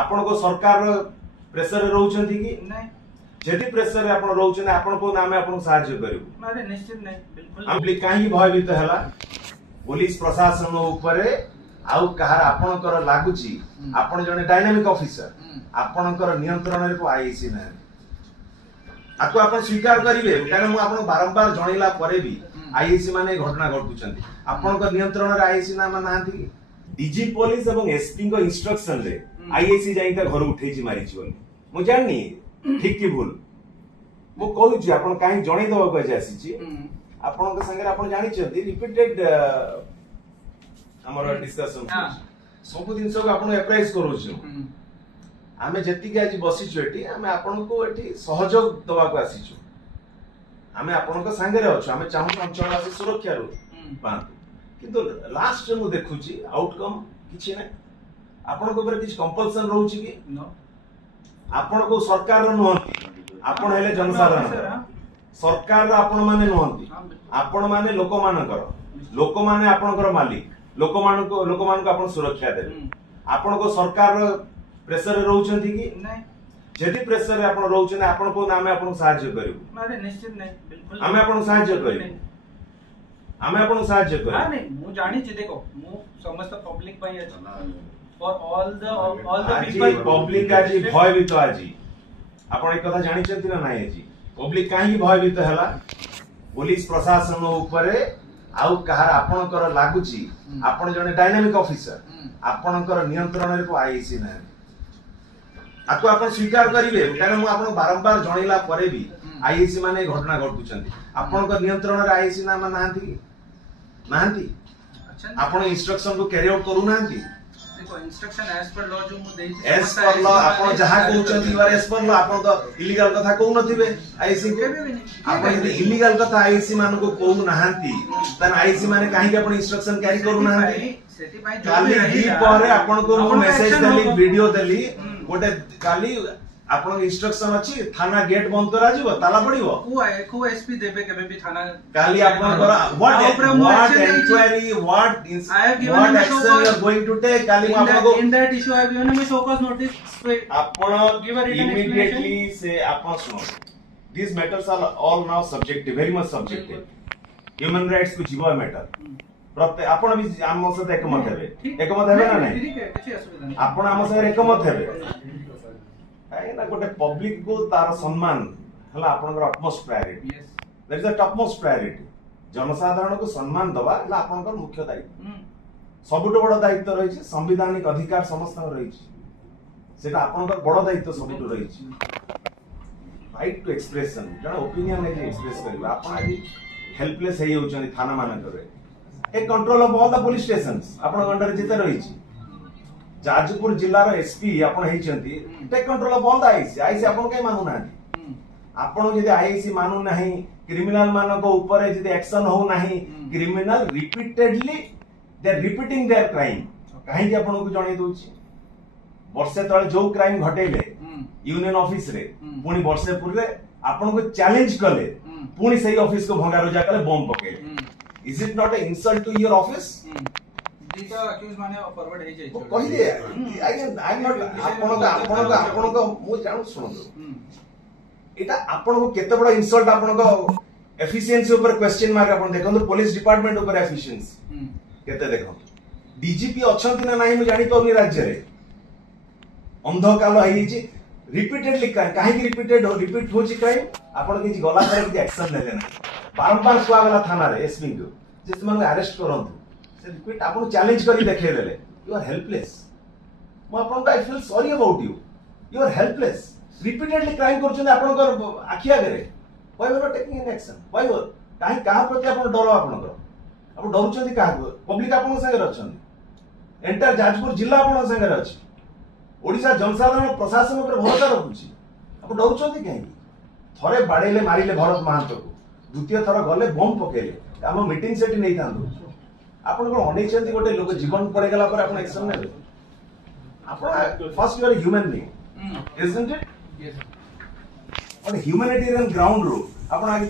आपण को सरकार प्रेशर रहउछंती कि नहीं जेति प्रेशर रे आपण रहउछन आपण को नामे आपण सहाय्य करिवु मारे निश्चित नहीं बिल्कुल हम काहे भयभीत हला पुलिस प्रशासन उपरे आउ कहार आपणकर लागुची आपण जने डायनामिक ऑफिसर आपणकर नियंत्रण रे को आईसी ना आको आपण स्वीकार करिवे कारण मु आपण बारंबार जणैला परे भी आईसी माने घटना घटुचंती आपणकर नियंत्रण रे आईसी ना नांती डीजी पुलिस एवं एसपी को इंस्ट्रक्शन रे आईसी जाई का घर उठेची मारिची बोली मु जाननी ठीक की भूल मु कहू छी आपण काहे जणै दवा को आसी छी आपण के संगे आपण जानि छथि रिपीटेड हमर डिस्कशन सब दिन को आपण अप्राइज करू छी आमे जति के आज बसी छु एटी आमे आपण को एटी सहयोग दवा को आसी छु आमे आपण के संगे रे अछु आमे चाहू अंचल आसी सुरक्षा रो पांतु किंतु लास्ट मु देखु छी आउटकम किछि नै आपण को ऊपर किछ कंपल्सन रहू छी कि नो आपण को सरकार रो नहंती आपण हेले जनसाधारण सरकार आपण माने नहंती आपण माने लोक माने आपणकर मालिक लोक मान को आपण सुरक्षा देबे आपण को सरकार रो प्रेशर रे रहउछंती कि नहीं जेति प्रेशर रे आपण रहउछन आपण को नामे आपण सहाय्य करिवु मारे निश्चित नहीं बिल्कुल आमे आपण सहाय्य करिवु आमे आपण सहाय्य करिवु हां नहीं मु जानि छी देखो मु समस्त पब्लिक पई अछि for all the people public आज भयभीत आज आपण एक कथा जानि छथि ना नाही आज पब्लिक काहे भयभीत हला पुलिस प्रशासन उपरे आउ कहार आपणकर लागुची आपण जने डायनामिक ऑफिसर आपणकर नियंत्रण रे को आईसी ना आको आपण स्वीकार करिवे कारण मु आपण बारंबार जणैला परे भी आईसी माने घटना घटुचंती आपणकर नियंत्रण रे आईसी ना नांती अच्छा आपण इंस्ट्रक्शन को कैरी आउट करू नांती देखो इंस्ट्रक्शन एज पर लॉ जो मु देई छी एज पर लॉ आपण जहा कहउचंती वर एज पर लॉ आपण तो इलीगल कथा कहू नथिबे आईसी के आपण यदि इलीगल कथा आईसी मान को कहू नाहंती तन आईसी माने काहे के आपण इंस्ट्रक्शन कैरी करू नाहंती सेति पई काली दी परे आपण को मु मेसेज देली वीडियो देली गोटे काली आपण इंस्ट्रक्शन अछि थाना गेट बंद करा जिवो ताला पड़िवो को एसपी देबे केबे भी थाना काली आपण करा what inquiry what action you are going to take काली आपण को in that issue I have given me show cause notice आपण इमीडिएटली से आपण सुनो this matters are all now subjective very much subjective human rights को जीव matter प्रत्येक आपण भी हम साथ एकमत हेबे ना नहीं ठीक है किछि असुविधा नहीं आपण हम साथ एकमत हेबे काहे ना गोटे पब्लिक को तार सम्मान हला आपनकर utmost priority that is the topmost priority जनसाधारण को सम्मान दवा हला आपनकर मुख्य दायित्व सबुठ बड़ दायित्व रही छै संवैधानिक अधिकार समस्त रही छै सेटा आपनकर बड़ दायित्व सबुठ रही छै राइट टू एक्सप्रेशन जण ओपिनियन ने एक्सप्रेस करबा आपन आदि हेल्पलेस हे होचनी थाना मानकर a control of all the police stations आपन अंडर जिते रही छै जाजपुर जिल्ला रो एसपी आपण हेचंती take control of all the IC आपण के मानु नाही आपण जदि आईसी मानु नाही क्रिमिनल मान को ऊपर जदि एक्शन हो नाही criminal repeatedly they are repeating their crime काहे कि आपण को जणै दोछि वर्षे तळे जो क्राइम घटेले यूनियन ऑफिस रे पुनी वर्षे पूर्वे आपण को चैलेंज कले पुनी सही ऑफिस को भंगा रोजा कले बम पकेले is it not a insult to your office दीटा अक्यूज माने फॉरवर्ड हे जाय कहि दे आई एम नॉट आपण को मु जानु सुनो एटा आपण को केते बडा इंसल्ट आपण को एफिशिएंसी ऊपर क्वेश्चन मार्क आपण देखो पुलिस डिपार्टमेंट ऊपर एफिशिएंसी केते देखो डीजीपी अछंती ना नाही मु जानि पउनी राज्य रे अंध कालो हेई छी रिपीटेडली काहे कि रिपीट होची क्राइम आपण कि गला करे कि एक्शन लेले ना बारंबार सुआ गला थाना रे एसपी को जे तुम अरेस्ट करंतु से रिपीट आपण चैलेंज करी देखे देले यू आर हेल्पलेस म आपण I feel sorry about you are helpless repeatedly crime करछन आपण को आखिया करे why you are taking an action why you काहे कहा प्रति आपण डरो आपण डरुछन कहा पब्लिक आपण संगे रहछन एंटायर जाजपुर जिल्ला आपण संगे रहछ ओडिसा जनसाधारण प्रशासन ऊपर भरोसा रखुछि आपण डरुछन काहे थरे बाडेले मारिले भरत महांत को द्वितीय थर गले बम पकेले हम मीटिंग सेट नै थांदो आपण को अनेचंती गोटे लोक जीवन पड़े गला पर आपण एक्शन ने आपण first you are human being isn't it yes on humanitarian ground रो आपण आगे